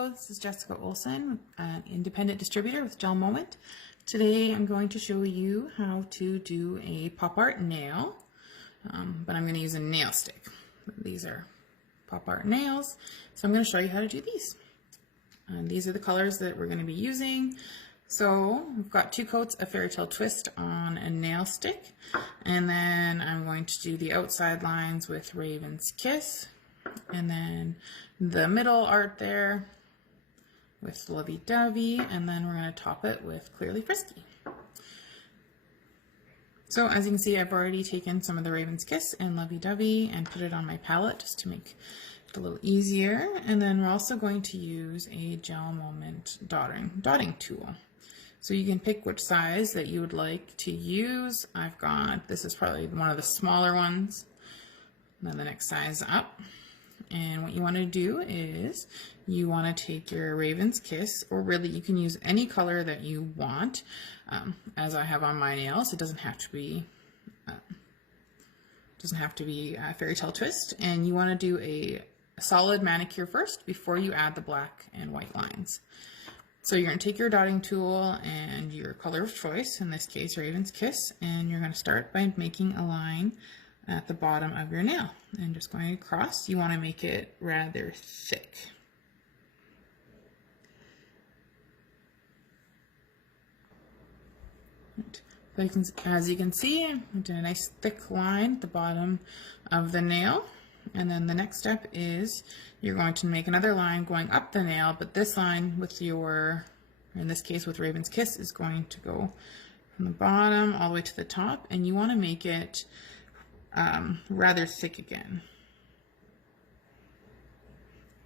Hello, this is Jessica Olson, an independent distributor with GelMoment. Today I'm going to show you how to do a pop art nail, but I'm going to use a nail stick. These are pop art nails, so I'm going to show you how to do these. These are the colors that we're going to be using. So we've got 2 coats of Fairytale Twist on a nail stick, and then I'm going to do the outside lines with Raven's Kiss, and then the middle art there with Lovee Dovee, and then we're going to top it with Clearly Frisky. So as you can see, I've already taken some of the Raven's Kiss and Lovee Dovee and put it on my palette just to make it a little easier. And then we're also going to use a GelMoment dotting tool. So you can pick which size that you would like to use. I've got, this is probably one of the smaller ones, and then the next size up. And what you want to do is you want to take your Raven's Kiss, or really you can use any color that you want, as I have on my nails. It doesn't have to be Fairytale Twist. And you want to do a solid manicure first before you add the black and white lines. So you're going to take your dotting tool and your color of choice, in this case Raven's Kiss, and you're going to start by making a line at the bottom of your nail and just going across. You want to make it rather thick. As you can see, I did a nice thick line at the bottom of the nail. And then the next step is you're going to make another line going up the nail, but this line with your, in this case with Raven's Kiss, is going to go from the bottom all the way to the top, and you want to make it rather thick again.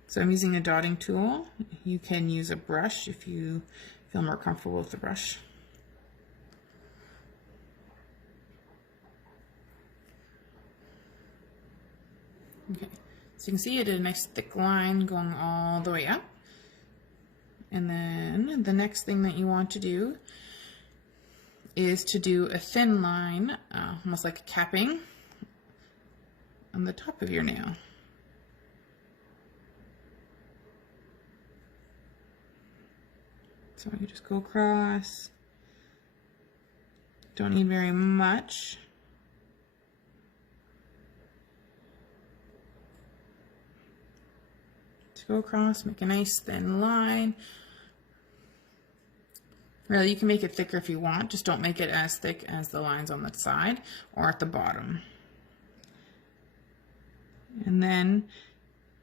So I'm using a dotting tool. You can use a brush if you feel more comfortable with the brush. Okay, so you can see I did a nice thick line going all the way up. And then the next thing that you want to do is to do a thin line, almost like a capping, on the top of your nail. So you just go across. Don't need very much. To go across, make a nice thin line. Really, you can make it thicker if you want, just don't make it as thick as the lines on the side or at the bottom. And then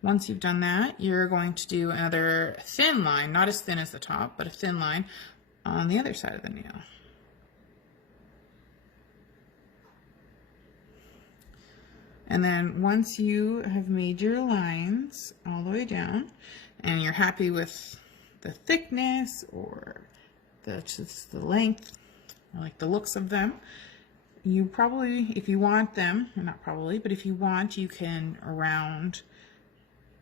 once you've done that, you're going to do another thin line, not as thin as the top, but a thin line on the other side of the nail. And then once you have made your lines all the way down and you're happy with the thickness or just the length, or like the looks of them, you probably, if you want them, or not probably, but if you want, you can around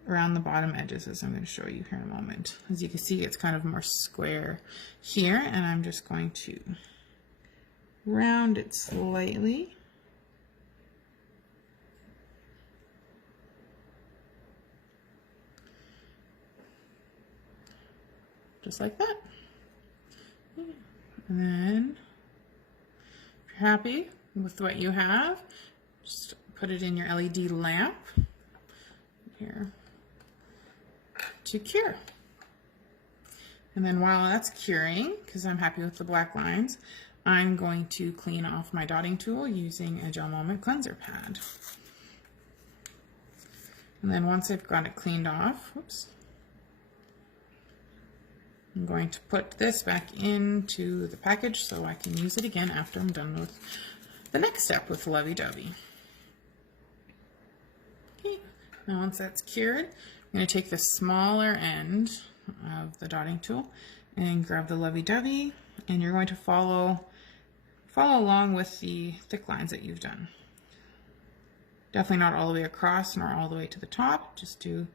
the bottom edges, as I'm going to show you here in a moment. As you can see, it's kind of more square here, and I'm just going to round it slightly. Just like that. And then if you're happy with what you have, just put it in your LED lamp here to cure. And then while that's curing, because I'm happy with the black lines, I'm going to clean off my dotting tool using a GelMoment cleanser pad. And then once I've got it cleaned off, whoops, I'm going to put this back into the package so I can use it again after I'm done with the next step with Lovee Dovee. Okay, now once that's cured, I'm going to take the smaller end of the dotting tool and grab the Lovee Dovee, and you're going to follow along with the thick lines that you've done. Definitely not all the way across nor all the way to the top, just to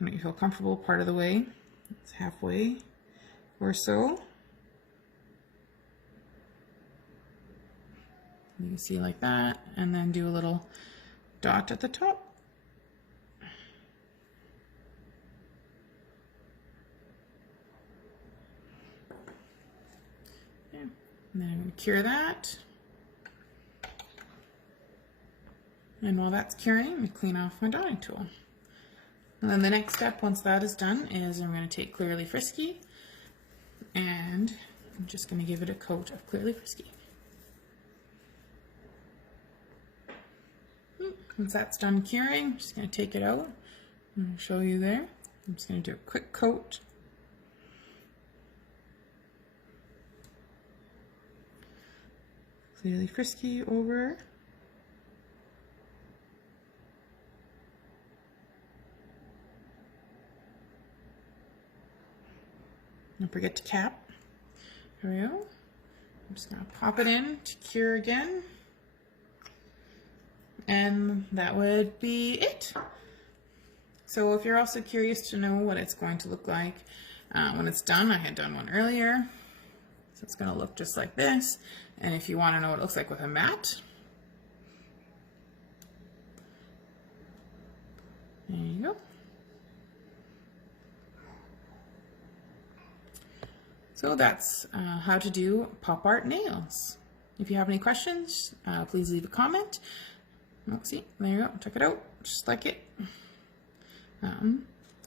make you feel comfortable part of the way. It's halfway or so. You can see like that, and then do a little dot at the top. And then I'm going to cure that. And while that's curing, I'm going to clean off my dotting tool. And then the next step, once that is done, is I'm going to take Clearly Frisky, and I'm just going to give it a coat of Clearly Frisky. Once that's done curing, I'm just going to take it out and show you there. I'm just going to do a quick coat. Clearly Frisky over. Don't forget to cap. Here we go. I'm just going to pop it in to cure again. And that would be it. So if you're also curious to know what it's going to look like when it's done, I had done one earlier. So it's going to look just like this. And if you want to know what it looks like with a mat, there you go. So that's how to do pop art nails. If you have any questions, please leave a comment. Oh, see, there you go, check it out, just like it.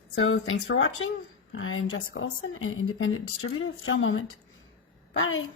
So thanks for watching. I'm Jessica Olson, an independent distributor of GelMoment. Bye.